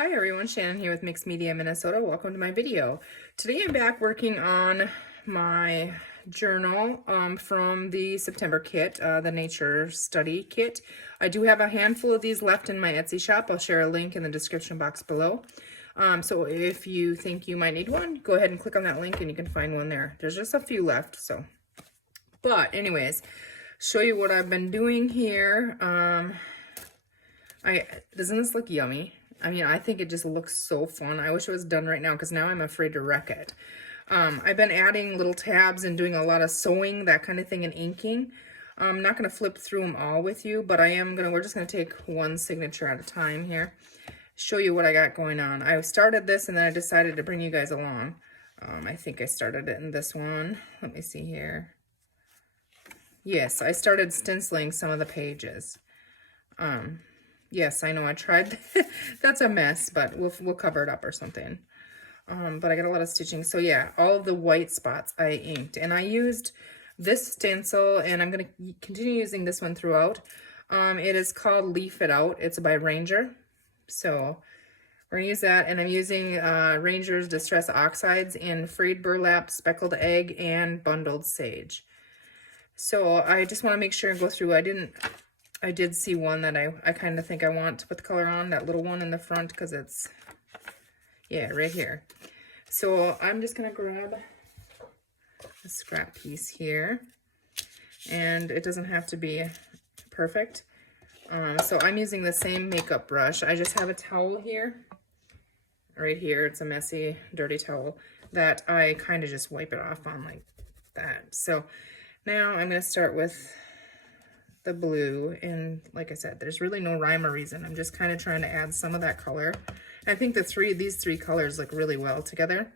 Hi everyone, Shannon here with Mixed Media Minnesota. Welcome to my video. Today I'm back working on my journal from the September kit, the Nature Study kit. I do have a handful of these left in my Etsy shop. I'll share a link in the description box below. So if you think you might need one, go ahead and click on that link and you can find one there. There's just a few left, so. But anyways, show you what I've been doing here. Doesn't this look yummy? I mean, I think it just looks so fun. I wish it was done right now because now I'm afraid to wreck it. I've been adding little tabs and doing a lot of sewing, that kind of thing, and inking. I'm not going to flip through them all with you, but we're just going to take one signature at a time here. Show you what I got going on. I started this and then I decided to bring you guys along. I think I started it in this one. Let me see here. Yes, I started stenciling some of the pages. Yes, I know I tried. That's a mess, but we'll cover it up or something. But I got a lot of stitching. So yeah, all of the white spots I inked. And I used this stencil, and I'm going to continue using this one throughout. It is called Leaf It Out. It's by Ranger. So we're going to use that. And I'm using Ranger's Distress Oxides in Frayed Burlap, Speckled Egg, and Bundled Sage. So I just want to make sure and go through. I did see one that I kind of think I want to put the color on, that little one in the front, because it's, yeah, right here. So I'm just going to grab a scrap piece here, and it doesn't have to be perfect. So I'm using the same makeup brush. I just have a towel here, right here. It's a messy, dirty towel that I kind of just wipe it off on like that. So now I'm going to start with the blue, and like I said, there's really no rhyme or reason. I'm just kind of trying to add some of that color. I think these three colors look really well together.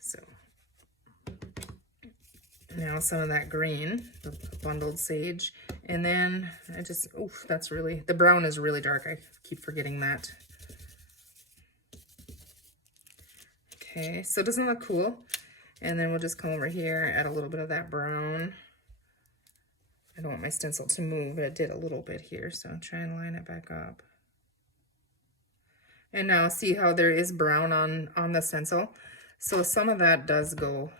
So now some of that green, the Bundled Sage, and then that's really, the brown is really dark. I keep forgetting that. Okay, so doesn't it look cool? And then we'll just come over here, add a little bit of that brown. I don't want my stencil to move, but it did a little bit here, so try and line it back up. And now see how there is brown on the stencil? So some of that does go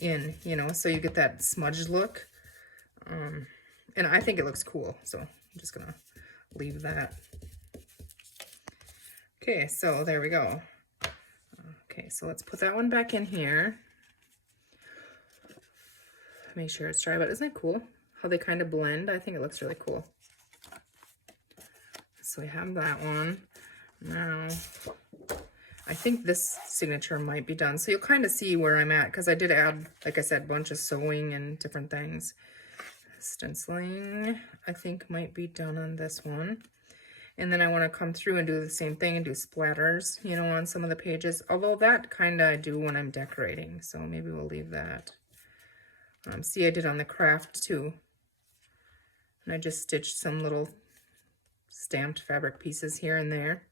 in, so you get that smudged look. And I think it looks cool, so I'm just gonna leave that. Okay, so there we go. Okay, so let's put that one back in here. Make sure it's dry, but isn't it cool how they kind of blend? I think it looks really cool. So we have that one. Now, I think this signature might be done. So you'll kind of see where I'm at, because I did add, like I said, a bunch of sewing and different things. Stenciling, I think, might be done on this one. And then I want to come through and do the same thing and do splatters, on some of the pages. Although that kind of I do when I'm decorating, so maybe we'll leave that. See, I did on the craft too. And I just stitched some little stamped fabric pieces here and there.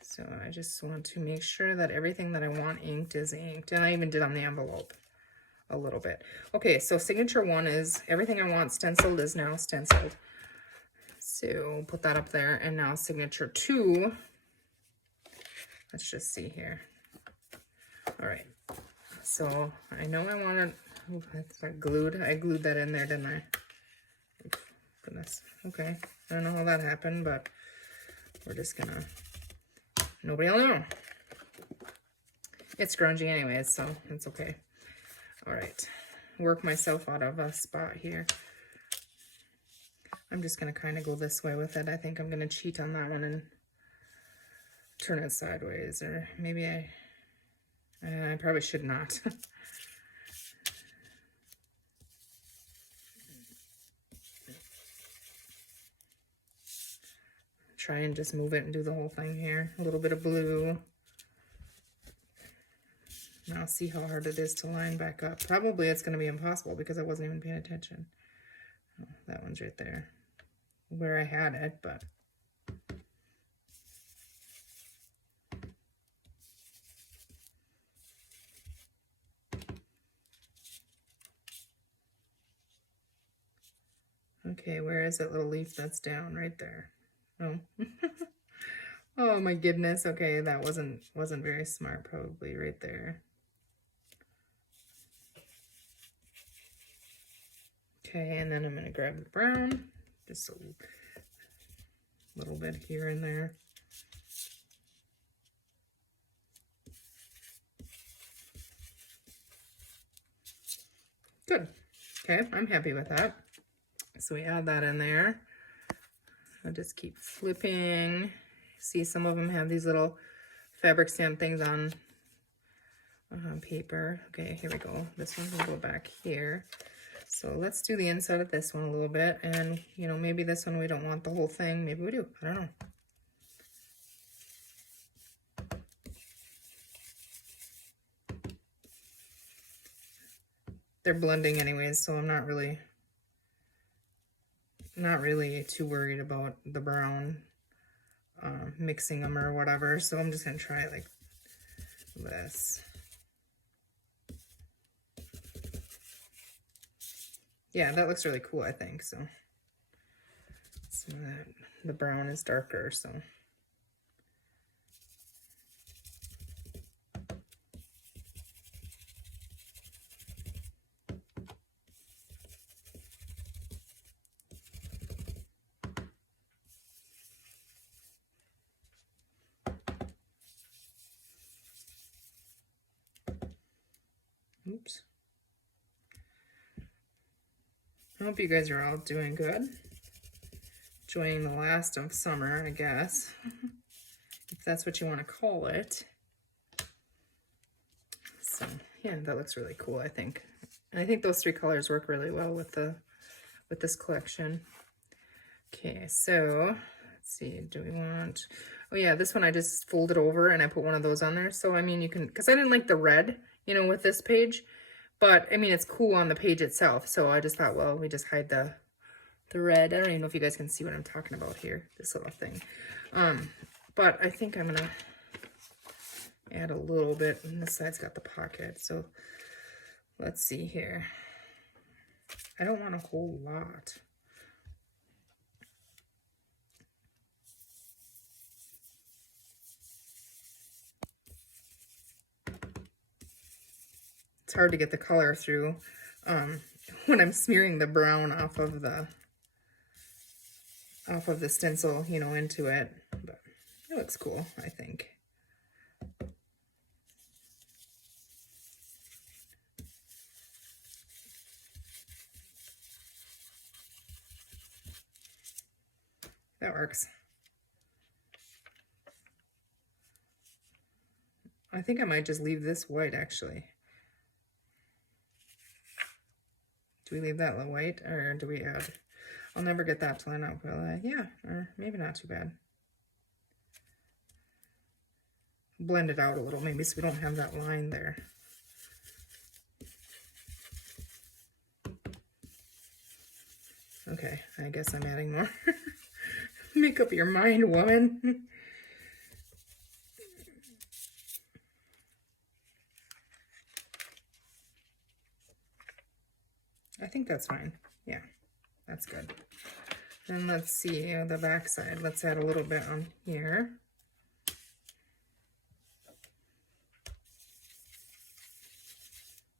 So I just want to make sure that everything that I want inked is inked. And I even did on the envelope a little bit. Okay, so signature one is everything I want stenciled is now stenciled. So put that up there. And now signature two, let's just see here. All right, so I know I wanted, I glued that in there, didn't I? Oops, goodness. Okay, I don't know how that happened, but we're just gonna, nobody will know. It's grungy anyways, so it's okay. All right, work myself out of a spot here. I'm just gonna kind of go this way with it. I think I'm gonna cheat on that one and turn it sideways, or maybe I probably should not. Try and just move it and do the whole thing here. A little bit of blue. Now see how hard it is to line back up. Probably it's going to be impossible because I wasn't even paying attention. Oh, that one's right there where I had it, but okay, where is that little leaf that's down? Right there. Oh. Oh my goodness. Okay, that wasn't very smart probably right there. Okay, and then I'm gonna grab the brown, just a little bit here and there. Good. Okay, I'm happy with that. So we add that in there. I'll just keep flipping. See, some of them have these little fabric stamp things on paper. Okay, here we go. This one will go back here. So let's do the inside of this one a little bit. And, you know, maybe this one we don't want the whole thing. Maybe we do. I don't know. They're blending anyways, so I'm not really too worried about the brown mixing them or whatever. So I'm just gonna try it like this. Yeah, that looks really cool, I think. So that the brown is darker, so. Oops. I hope you guys are all doing good. Enjoying the last of summer, I guess. If that's what you want to call it. So, yeah, that looks really cool, I think. And I think those three colors work really well with this collection. Okay, so let's see, do we want, oh yeah, this one I just folded over and I put one of those on there. So, I mean, you can, because I didn't like the red, you know, with this page, but I mean, it's cool on the page itself. So I just thought, well, we just hide the red. I don't even know if you guys can see what I'm talking about here, this little thing. But I think I'm gonna add a little bit, and this side's got the pocket. So let's see here. I don't want a whole lot. It's hard to get the color through when I'm smearing the brown off of the stencil, you know, into it. But it looks cool, I think. That works. I think I might just leave this white, actually. Do we leave that white, or do we add? I'll never get that to line up, will I? Yeah, or maybe not too bad. Blend it out a little, maybe, so we don't have that line there. Okay, I guess I'm adding more. Make up your mind, woman. I think that's fine. Yeah, that's good. Then let's see the back side. Let's add a little bit on here.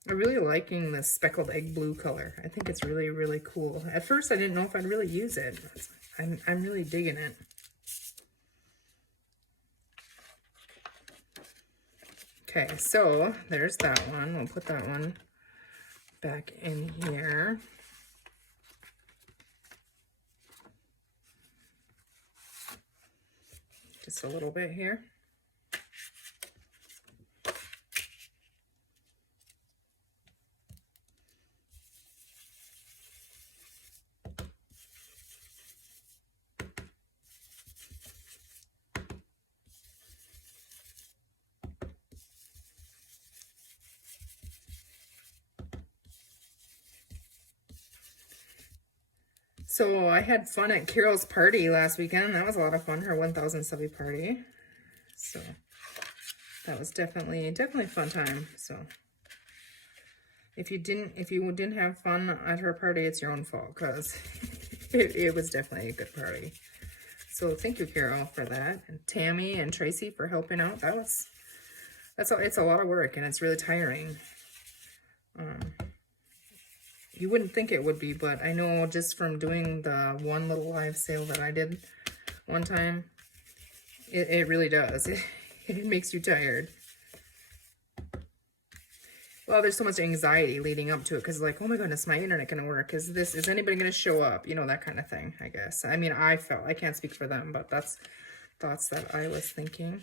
I'm really liking the speckled egg blue color. I think it's really, really cool. At first, I didn't know if I'd really use it. I'm really digging it. Okay, so there's that one. We'll put that one back in here. Just a little bit here. So I had fun at Carol's party last weekend. That was a lot of fun, her 1000 subby party. So that was definitely a fun time. So if you didn't have fun at her party, it's your own fault, because it was definitely a good party. So thank you, Carol, for that. And Tammy and Tracy for helping out. It's a lot of work and it's really tiring. You wouldn't think it would be, but I know just from doing the one little live sale that I did one time, it really does. It makes you tired. Well, there's so much anxiety leading up to it because, like, oh my goodness, my internet gonna work? Is anybody gonna show up? You know, that kind of thing, I guess. I mean, I can't speak for them, but that's thoughts that I was thinking.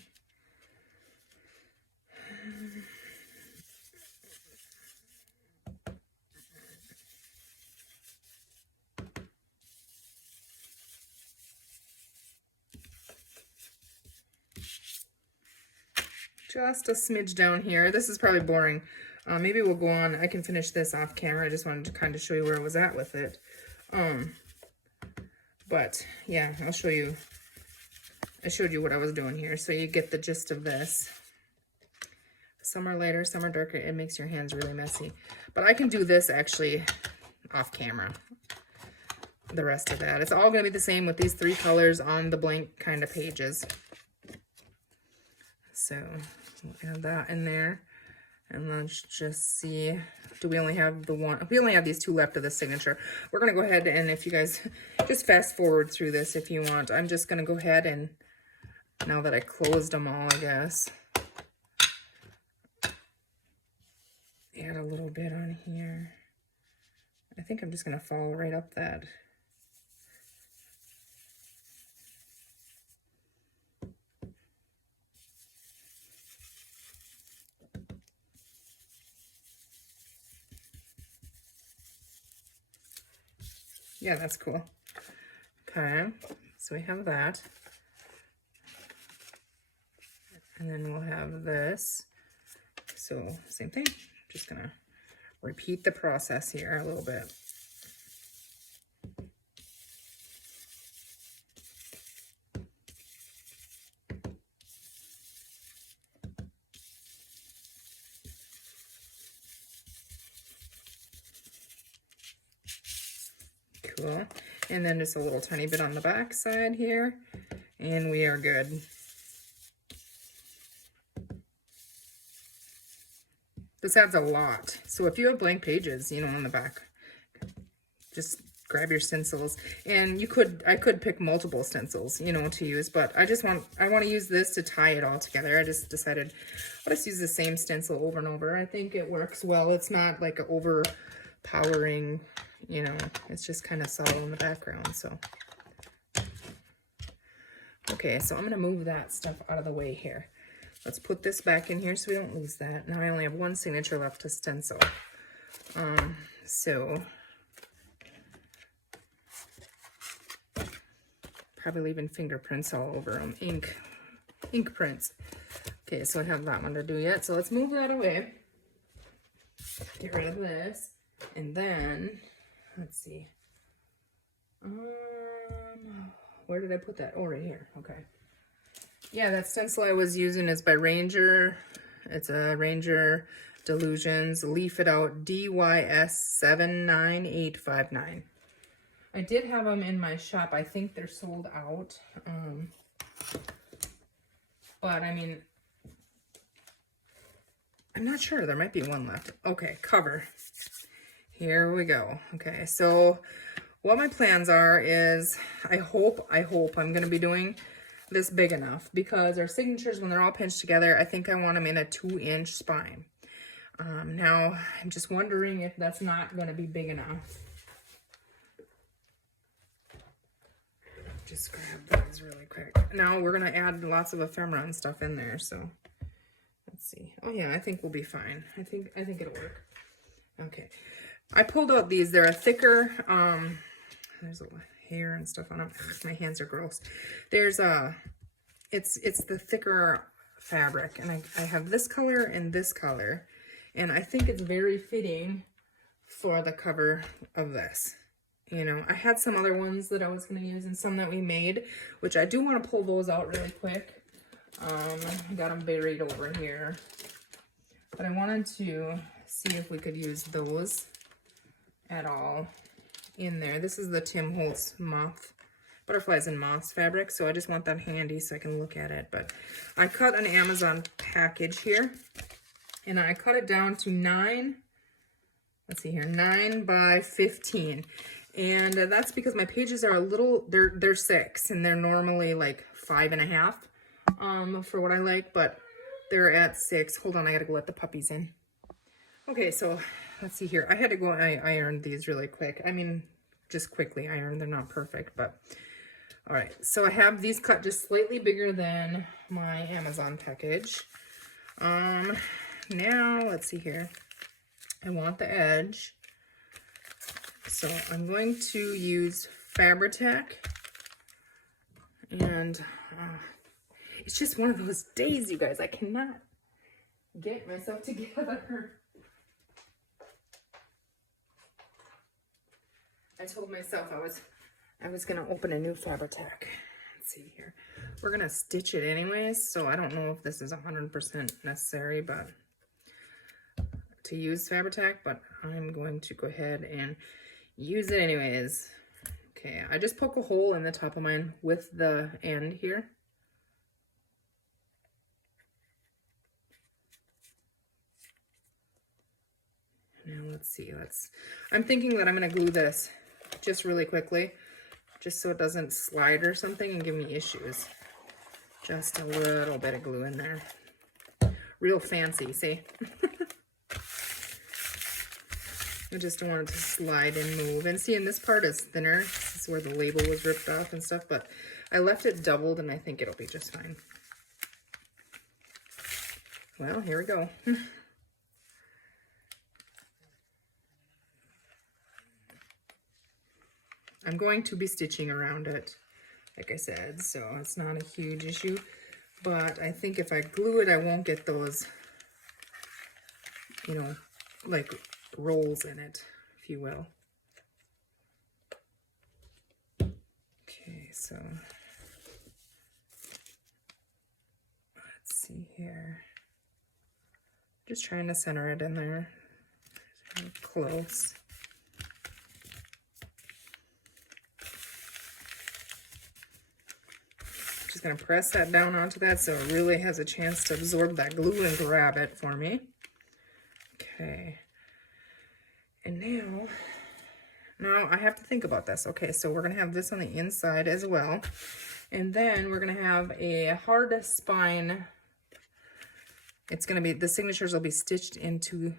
Just a smidge down here. This is probably boring. Maybe we'll go on. I can finish this off camera. I just wanted to kind of show you where I was at with it. But yeah, I'll show you. I showed you what I was doing here, so you get the gist of this. Some are lighter, some are darker. It makes your hands really messy. But I can do this actually off camera. The rest of that. It's all going to be the same with these 3 colors on the blank kind of pages. So we'll add that in there. And let's just see, do we only have the one? We only have these 2 left of the signature. We're going to go ahead and, if you guys just fast forward through this if you want, I'm just going to go ahead and, now that I closed them all, I guess, add a little bit on here. I think I'm just going to follow right up that. Yeah, that's cool. Okay, so we have that. And then we'll have this. So same thing, just gonna repeat the process here a little bit. Cool. And then just a little tiny bit on the back side here, and we are good. This adds a lot. So if you have blank pages, you know, on the back, just grab your stencils. And I could pick multiple stencils, you know, to use, but I want to use this to tie it all together. I just decided I'll just use the same stencil over and over. I think it works well. It's not like an overpowering, you know, it's just kind of subtle in the background, so. Okay, so I'm gonna move that stuff out of the way here. Let's put this back in here so we don't lose that. Now I only have 1 signature left to stencil. So probably leaving fingerprints all over them, ink prints. Okay, so I have that one to do yet. So let's move that away. Get rid of this. And then, let's see. Where did I put that? Oh, right here. Okay. Yeah, that stencil I was using is by Ranger. It's a Ranger Delusions Leaf It Out DYS79859. I did have them in my shop. I think they're sold out. But I mean, I'm not sure. There might be one left. Okay, cover. Here we go. Okay, so what my plans are is I hope I'm going to be doing this big enough, because our signatures, when they're all pinched together, I think I want them in a 2-inch spine. Now I'm just wondering if that's not going to be big enough. Just grab these really quick. Now we're going to add lots of ephemera and stuff in there, so let's see. Oh yeah, I think we'll be fine. I think it'll work. Okay, I pulled out these. They're a thicker, there's a hair and stuff on them. My hands are gross. There's it's the thicker fabric, and I have this color and this color, and I think it's very fitting for the cover of this. You know, I had some other ones that I was going to use and some that we made, which I do want to pull those out really quick. I got them buried over here, but I wanted to see if we could use those at all in there. This is the Tim Holtz Moth butterflies and moths fabric, so I just want that handy so I can look at it. But I cut an Amazon package here, and I cut it down to 9, let's see here, 9 by 15. And that's because my pages are a little, they're 6, and they're normally like 5.5 for what I like, but they're at 6. Hold on, I gotta go let the puppies in. Okay, so let's see here. I had to go, I ironed these really quick. I mean, just quickly ironed, they're not perfect, but all right. So I have these cut just slightly bigger than my Amazon package. Now let's see here. I want the edge. So I'm going to use Fabri-Tac, and it's just one of those days, you guys. I cannot get myself together. I told myself I was gonna open a new Fabri-Tac. Let's see here. We're gonna stitch it anyways, so I don't know if this is 100% necessary, but to use Fabri-Tac, but I'm going to go ahead and use it anyways. Okay, I just poke a hole in the top of mine with the end here. Now let's see, I'm thinking that I'm gonna glue this just really quickly, just so it doesn't slide or something and give me issues. Just a little bit of glue in there. Real fancy, see? I just don't want it to slide and move. And see, and this part is thinner. This is where the label was ripped off and stuff, but I left it doubled and I think it'll be just fine. Well, here we go. I'm going to be stitching around it, like I said, so it's not a huge issue, but I think if I glue it, I won't get those, you know, like rolls in it, if you will. Okay, so let's see here. Just trying to center it in there, close. Just gonna press that down onto that so it really has a chance to absorb that glue and grab it for me. Okay. And now I have to think about this. Okay, so we're gonna have this on the inside as well. And then we're gonna have a hard spine. It's gonna be, the signatures will be stitched into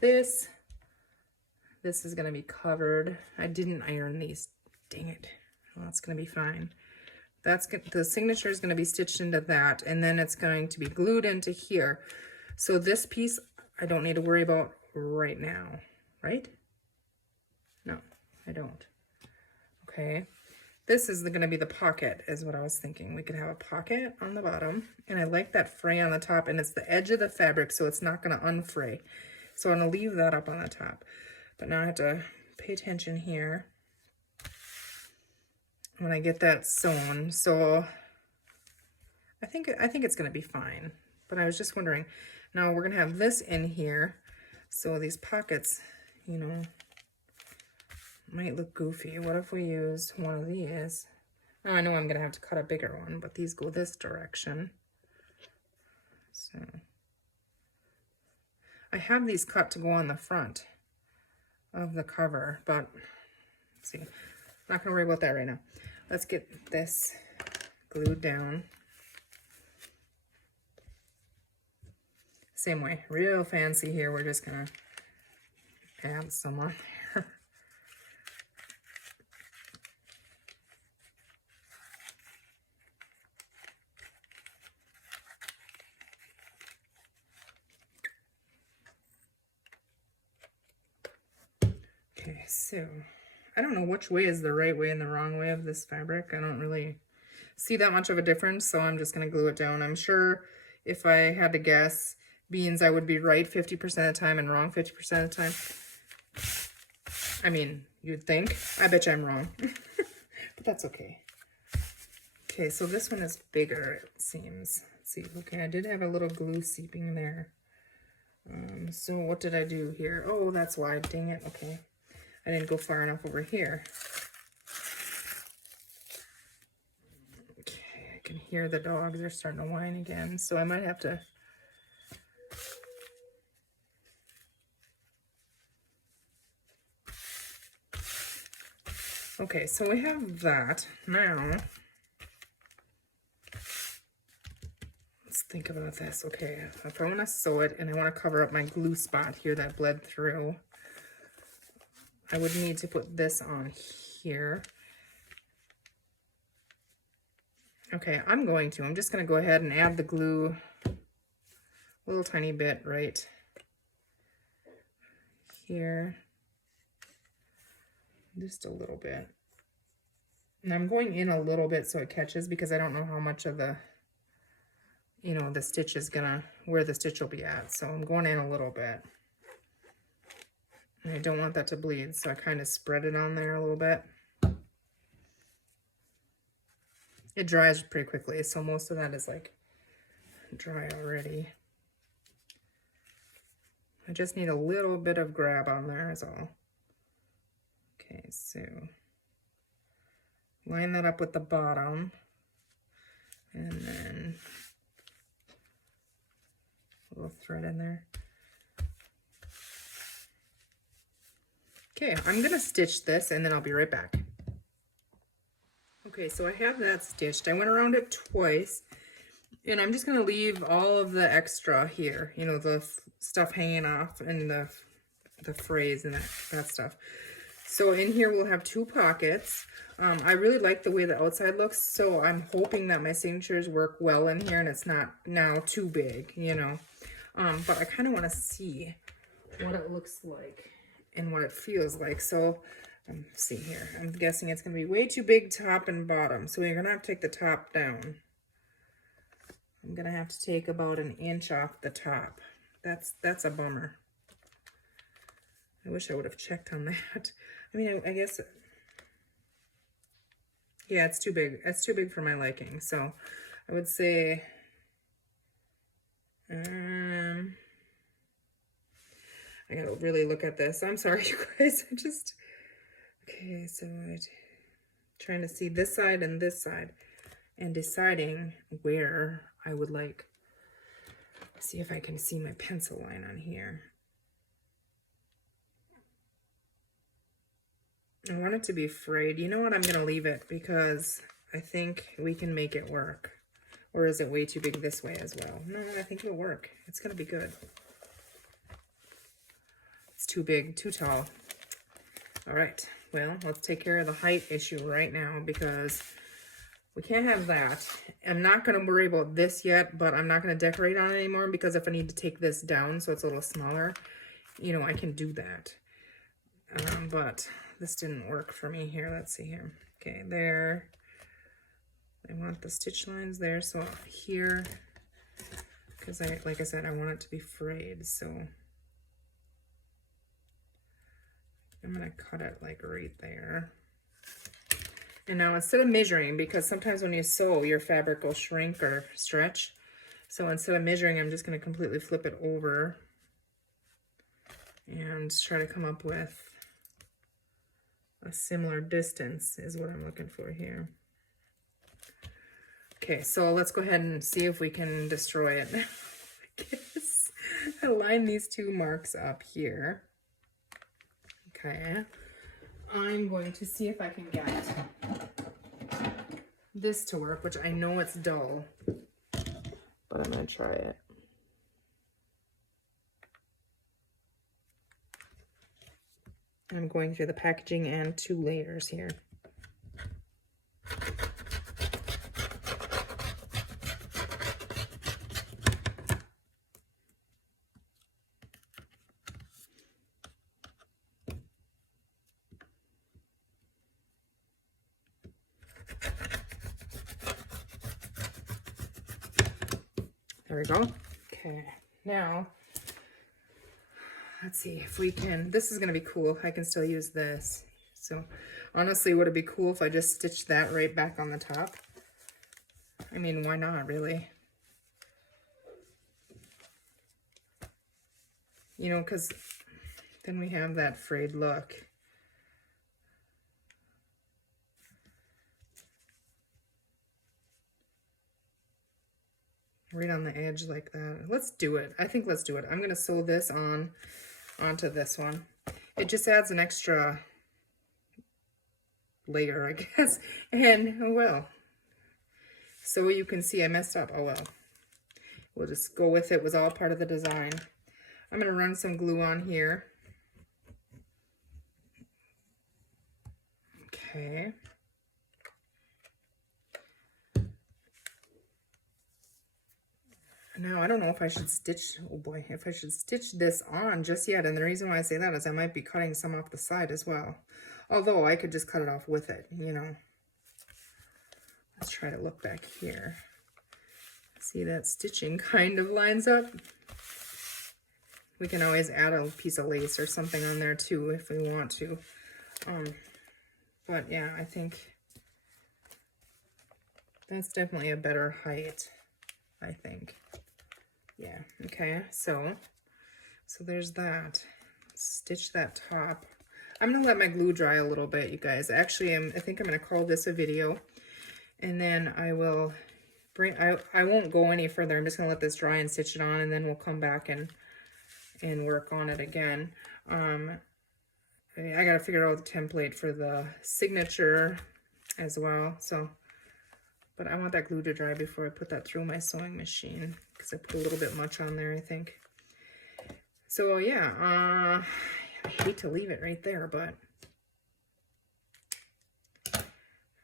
this. This is gonna be covered. I didn't iron these, dang it. Well, that's gonna be fine. The signature is gonna be stitched into that, and then it's going to be glued into here. So this piece, I don't need to worry about right now. Right? No, I don't. Okay. This is going to be the pocket, is what I was thinking. We could have a pocket on the bottom, and I like that fray on the top, and it's the edge of the fabric, so it's not going to unfray. So I'm going to leave that up on the top. But now I have to pay attention here when I get that sewn. So I think it's going to be fine. But I was just wondering, now we're going to have this in here, so these pockets, you know, might look goofy. What if we used one of these? Oh, I know I'm gonna have to cut a bigger one, but these go this direction. So I have these cut to go on the front of the cover, but let's see. Not gonna worry about that right now. Let's get this glued down. Same way, real fancy here. We're just gonna add some on there. Okay, so I don't know which way is the right way and the wrong way of this fabric. I don't really see that much of a difference, so I'm just gonna glue it down. I'm sure if I had to guess, beans, I would be right 50% of the time and wrong 50% of the time. I mean, you'd think. I bet you I'm wrong. But that's okay. Okay, so this one is bigger, it seems. Let's see. Okay, I did have a little glue seeping there. So what did I do here? Oh, that's why. Dang it. Okay. I didn't go far enough over here. can hear the dogs are starting to whine again, so I might have to. Okay, so we have that. Now, let's think about this. Okay, if I want to sew it and I want to cover up my glue spot here that bled through, I would need to put this on here. Okay, I'm just going to go ahead and add the glue a little tiny bit right here. Just a little bit. And I'm going in a little bit so it catches because I don't know how much of the, you know, the stitch is gonna, where the stitch will be at. So I'm going in a little bit. And I don't want that to bleed, so I kind of spread it on there a little bit. It dries pretty quickly, so most of that is like dry already. I just need a little bit of grab on there is all. Okay, so line that up with the bottom, and then a little thread in there. Okay, I'm gonna stitch this and then I'll be right back. Okay, so I have that stitched. I went around it twice, and I'm just gonna leave all of the extra here, you know, the stuff hanging off and the frays and that stuff. So in here we'll have 2 pockets. I really like the way the outside looks, so I'm hoping that my signatures work well in here and it's not now too big, you know. But I kind of want to see what it looks like and what it feels like. So let's see here. I'm guessing it's going to be way too big top and bottom, so you're going to have to take the top down. I'm going to have to take about 1 inch off the top. That's a bummer. I wish I would have checked on that. I mean, I guess, yeah, it's too big. It's too big for my liking. So I would say, I gotta really look at this. I'm sorry, you guys. Okay, so I'm trying to see this side and deciding where I would like, see if I can see my pencil line on here. I want it to be frayed. You know what? I'm going to leave it because I think we can make it work. Or is it way too big this way as well? No, I think it'll work. It's going to be good. It's too big, too tall. All right. Well, let's take care of the height issue right now because we can't have that. I'm not going to worry about this yet, but I'm not going to decorate on it anymore because if I need to take this down so it's a little smaller, you know, I can do that. But this didn't work for me here. Let's see here. Okay, there. I want the stitch lines there. So here, because like I said, I want it to be frayed. So I'm going to cut it like right there. And now instead of measuring, because sometimes when you sew, your fabric will shrink or stretch. So instead of measuring, I'm just going to completely flip it over and try to come up with a similar distance is what I'm looking for here. Okay, so let's go ahead and see if we can destroy it. I guess I line these 2 marks up here. Okay, I'm going to see if I can get this to work, which I know it's dull, but I'm going to try it. I'm going through the packaging and 2 layers here. There we go. Okay, now let's see if we can, this is going to be cool. I can still use this. So honestly, would it be cool if I just stitched that right back on the top? I mean, why not really? You know, because then we have that frayed look. right on the edge like that. Let's do it. I think let's do it. I'm going to sew this onto this one. It just adds an extra layer, I guess. And, oh well. So you can see I messed up. Oh well. We'll just go with it. It was all part of the design. I'm going to run some glue on here. Okay. Now, I don't know if I should stitch, oh boy, if I should stitch this on just yet. And the reason why I say that is I might be cutting some off the side as well. Although I could just cut it off with it, you know. Let's try to look back here. See, that stitching kind of lines up. We can always add a piece of lace or something on there too if we want to. But yeah, I think that's definitely a better height, I think. Yeah, okay, so there's that. Stitch that top. I'm gonna let my glue dry a little bit, you guys. Actually, I think I'm gonna call this a video, and then I will I won't go any further. I'm just gonna let this dry and stitch it on, and then we'll come back and work on it again. I gotta figure out the template for the signature as well, so. But I want that glue to dry before I put that through my sewing machine, because I put a little bit much on there, I think. So yeah, I hate to leave it right there, but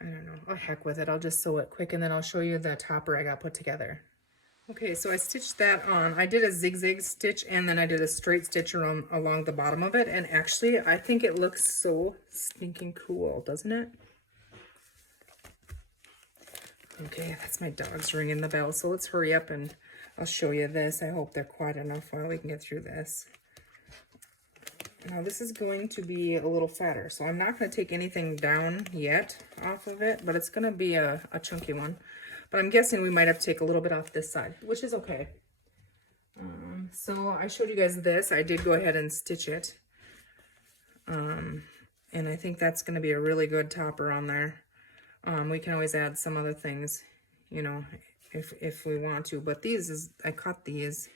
I don't know. Oh, heck with it. I'll just sew it quick, and then I'll show you the topper I got put together. Okay, so I stitched that on. I did a zigzag stitch, and then I did a straight stitch along the bottom of it, and actually, I think it looks so stinking cool, doesn't it? Okay, that's my dogs ringing the bell, so let's hurry up and I'll show you this. I hope they're quiet enough while we can get through this. Now this is going to be a little fatter, so I'm not going to take anything down yet off of it, but it's going to be a chunky one. But I'm guessing we might have to take a little bit off this side, which is okay. So I showed you guys this. I did go ahead and stitch it. And I think that's going to be a really good topper on there. We can always add some other things, you know, if we want to. But I cut these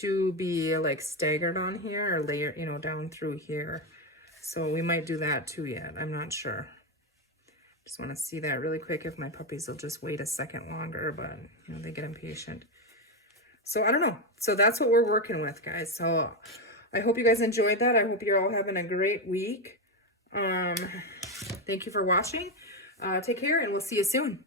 to be like staggered on here or layer, you know, down through here. So we might do that too yet. I'm not sure. Just want to see that really quick if my puppies will just wait a second longer, but you know, they get impatient. So I don't know. So that's what we're working with, guys. So I hope you guys enjoyed that. I hope you're all having a great week. Thank you for watching. Take care, and we'll see you soon.